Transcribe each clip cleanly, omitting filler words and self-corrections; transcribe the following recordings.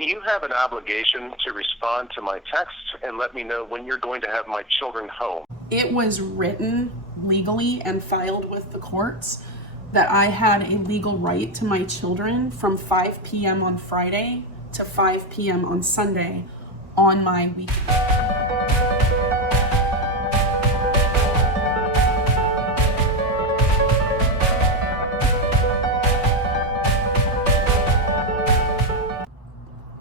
you have an obligation to respond to my texts and let me know when you're going to have my children home. It was written legally and filed with the courts that I had a legal right to my children from 5 p.m. on Friday to 5 p.m. on Sunday on my weekend.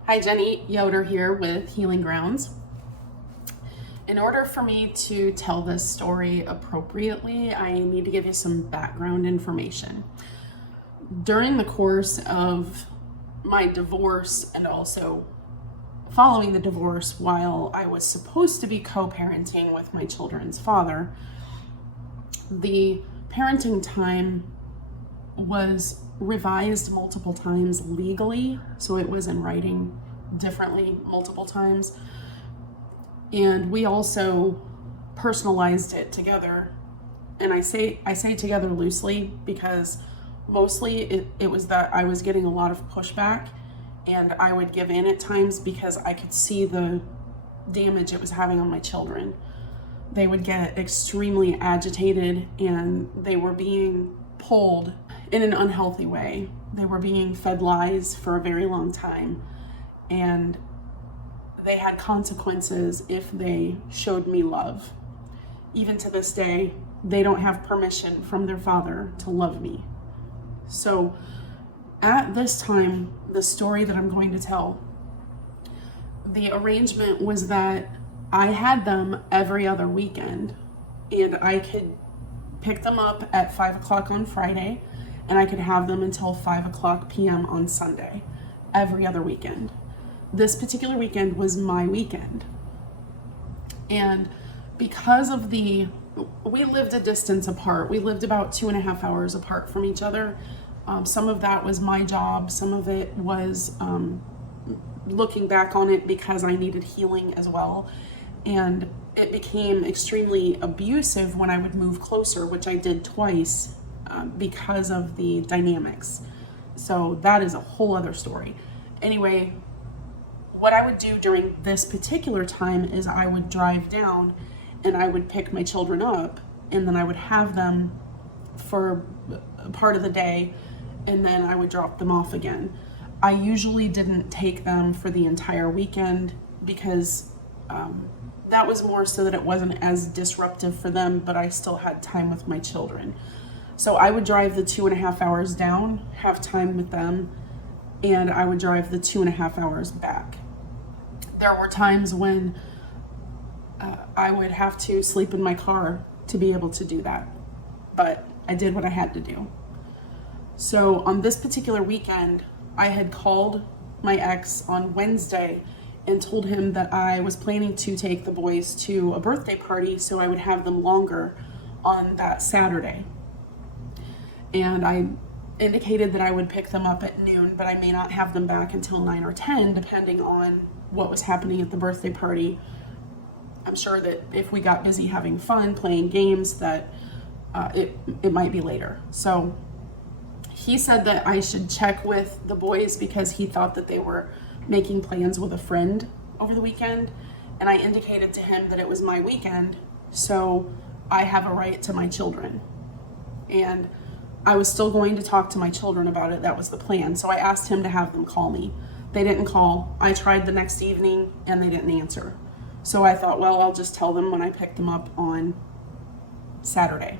Hi, Jenny Yoder here with Healing Grounds. In order for me to tell this story appropriately, I need to give you some background information. During the course of my divorce and also following the divorce, while I was supposed to be co-parenting with my children's father, the parenting time was revised multiple times legally, so it was in writing differently multiple times. And we also personalized it together. And I say together loosely because mostly it was that I was getting a lot of pushback and I would give in at times because I could see the damage it was having on my children. They would get extremely agitated and they were being pulled in an unhealthy way. They were being fed lies for a very long time. And they had consequences if they showed me love. Even to this day, they don't have permission from their father to love me. So at this time, the story that I'm going to tell, the arrangement was that I had them every other weekend and I could pick them up at 5 o'clock on Friday and I could have them until 5 o'clock p.m. on Sunday, every other weekend. This particular weekend was my weekend. And because of we lived a distance apart. We lived about 2.5 hours apart from each other. Some of that was my job. Some of it was looking back on it because I needed healing as well. And it became extremely abusive when I would move closer, which I did twice because of the dynamics. So that is a whole other story. Anyway, what I would do during this particular time is I would drive down and I would pick my children up and then I would have them for a part of the day and then I would drop them off again. I usually didn't take them for the entire weekend because that was more so that it wasn't as disruptive for them, but I still had time with my children. So I would drive the 2.5 hours down, have time with them, and I would drive the 2.5 hours back. There were times when I would have to sleep in my car to be able to do that, but I did what I had to do. So on this particular weekend, I had called my ex on Wednesday and told him that I was planning to take the boys to a birthday party so I would have them longer on that Saturday. And I indicated that I would pick them up at noon, but I may not have them back until 9 or 10, depending on what was happening at the birthday party. I'm sure that if we got busy having fun, playing games, that it might be later. So he said that I should check with the boys because he thought that they were making plans with a friend over the weekend. And I indicated to him that it was my weekend, so I have a right to my children. And I was still going to talk to my children about it. That was the plan. So I asked him to have them call me. They didn't call. I tried the next evening and they didn't answer. So I thought, well, I'll just tell them when I pick them up on Saturday.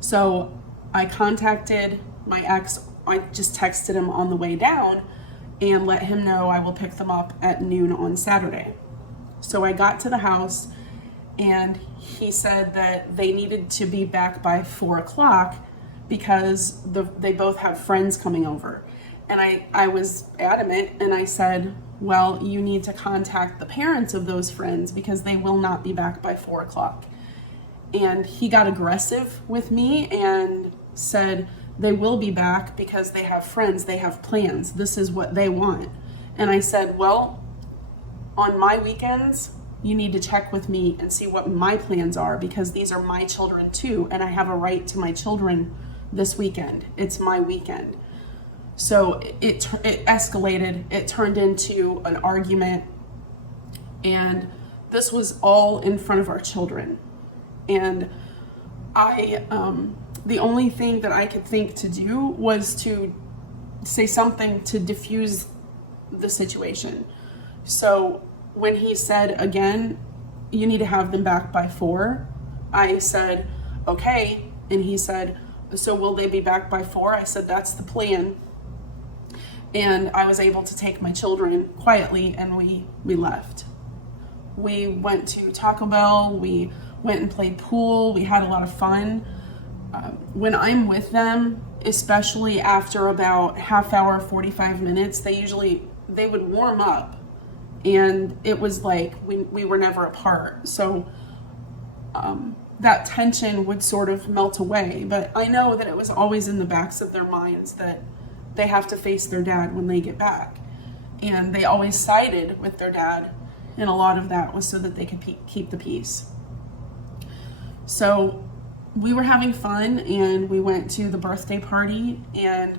So I contacted my ex. I just texted him on the way down and let him know I will pick them up at noon on Saturday. So I got to the house and he said that they needed to be back by 4 o'clock because they both have friends coming over. And I was adamant and I said, well, you need to contact the parents of those friends because they will not be back by 4 o'clock. And he got aggressive with me and said, they will be back because they have friends, they have plans, this is what they want. And I said, well, on my weekends, you need to check with me and see what my plans are because these are my children too, and I have a right to my children this weekend. It's my weekend. So it escalated. It turned into an argument, and this was all in front of our children. And the only thing that I could think to do was to say something to diffuse the situation. So when he said again, you need to have them back by 4, I said, okay. And he said, so will they be back by 4? I said, that's the plan. And I was able to take my children quietly, and we left. We went to Taco Bell, we went and played pool, we had a lot of fun. When I'm with them, especially after about half hour, 45 minutes, they would warm up, and it was like we were never apart. So that tension would sort of melt away. But I know that it was always in the backs of their minds that they have to face their dad when they get back. And they always sided with their dad, and a lot of that was so that they could keep the peace. So we were having fun, and we went to the birthday party, and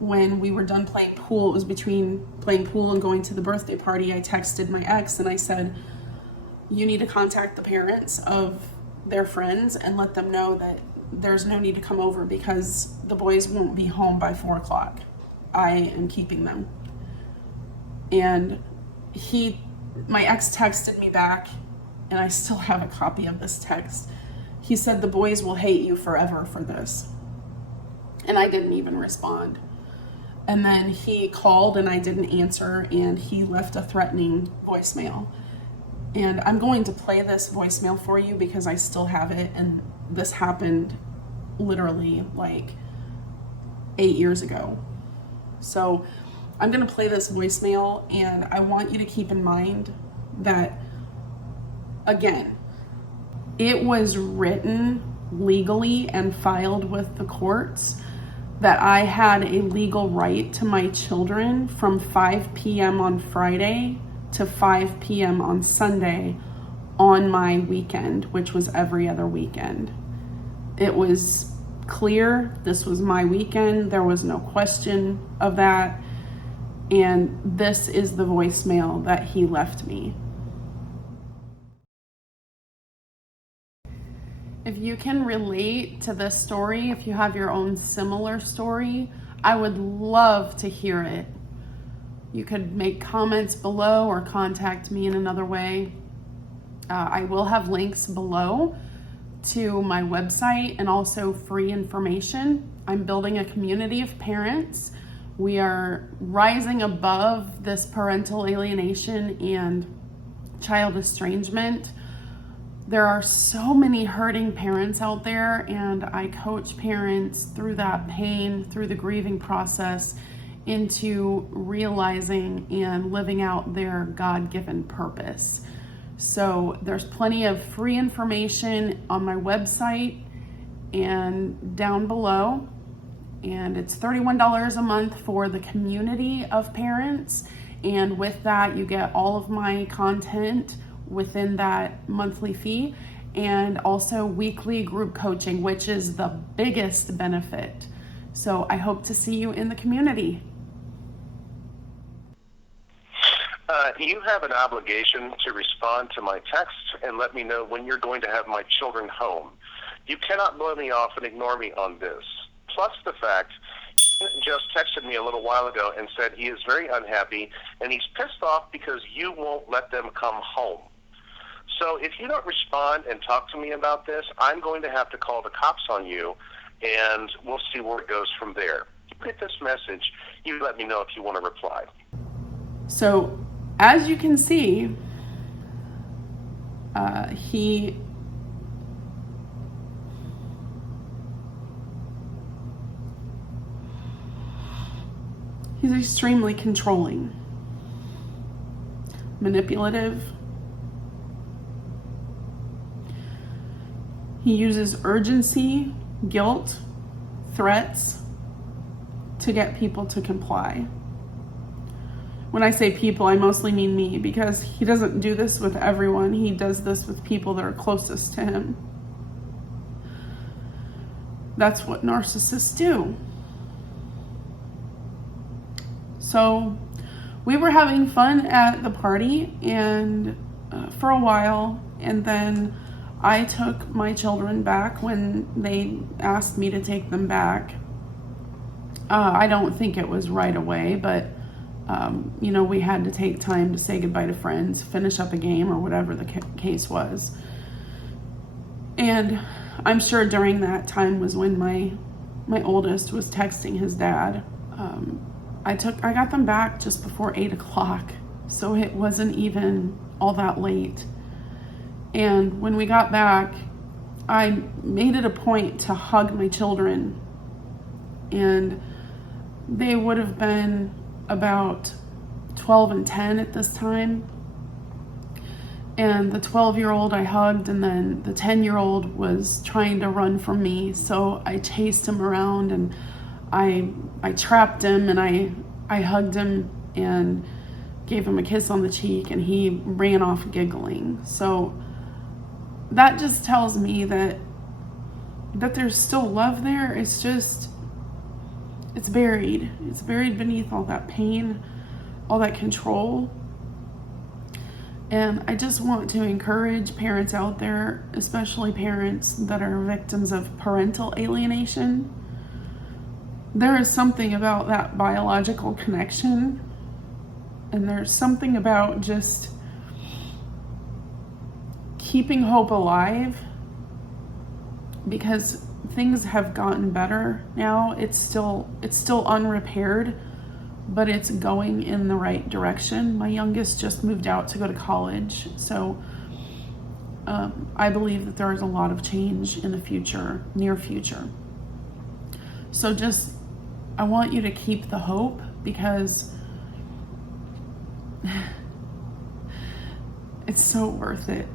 when we were done playing pool, it was between playing pool and going to the birthday party, I texted my ex and I said, you need to contact the parents of their friends and let them know that there's no need to come over because the boys won't be home by 4 o'clock. I am keeping them. And my ex texted me back, and I still have a copy of this text. He said, the boys will hate you forever for this. And I didn't even respond. And then he called and I didn't answer, and he left a threatening voicemail. And I'm going to play this voicemail for you because I still have it, and this happened literally like 8 years ago. So I'm going to play this voicemail, and I want you to keep in mind that, again, it was written legally and filed with the courts that I had a legal right to my children from 5 p.m. on Friday to 5 p.m. on Sunday on my weekend, which was every other weekend. It was clear this was my weekend. There was no question of that. And this is the voicemail that he left me. If you can relate to this story, if you have your own similar story, I would love to hear it. You could make comments below or contact me in another way. I will have links below to my website and also free information. I'm building a community of parents. We are rising above this parental alienation and child estrangement. There are so many hurting parents out there, and I coach parents through that pain, through the grieving process, into realizing and living out their God-given purpose. So there's plenty of free information on my website and down below. And it's $31 a month for the community of parents. And with that, you get all of my content within that monthly fee, and also weekly group coaching, which is the biggest benefit. So I hope to see you in the community. You have an obligation to respond to my text and let me know when you're going to have my children home. You cannot blow me off and ignore me on this. Plus the fact, he just texted me a little while ago and said he is very unhappy and he's pissed off because you won't let them come home. So if you don't respond and talk to me about this, I'm going to have to call the cops on you, and we'll see where it goes from there. You get this message, you let me know if you want to reply. So as you can see, he's extremely controlling, manipulative. He uses urgency, guilt, threats to get people to comply. When I say people, I mostly mean me, because he doesn't do this with everyone. He does this with people that are closest to him. That's what narcissists do. So we were having fun at the party and for a while, and then I took my children back when they asked me to take them back. I don't think it was right away, but we had to take time to say goodbye to friends, finish up a game, or whatever the case was. And I'm sure during that time was when my oldest was texting his dad. I got them back just before 8 o'clock, so it wasn't even all that late. And when we got back, I made it a point to hug my children, and they would have been about 12 and 10 at this time. And the 12-year-old I hugged, and then the 10-year-old was trying to run from me, so I chased him around, and I trapped him, and I hugged him and gave him a kiss on the cheek, and he ran off giggling. So that just tells me that there's still love there. It's just, it's buried. It's buried beneath all that pain, all that control. And I just want to encourage parents out there, especially parents that are victims of parental alienation. There is something about that biological connection, and there's something about just keeping hope alive, because things have gotten better now. It's still unrepaired, but it's going in the right direction. My youngest just moved out to go to college, so I believe that there is a lot of change in the future, near future. So I want you to keep the hope, because it's so worth it.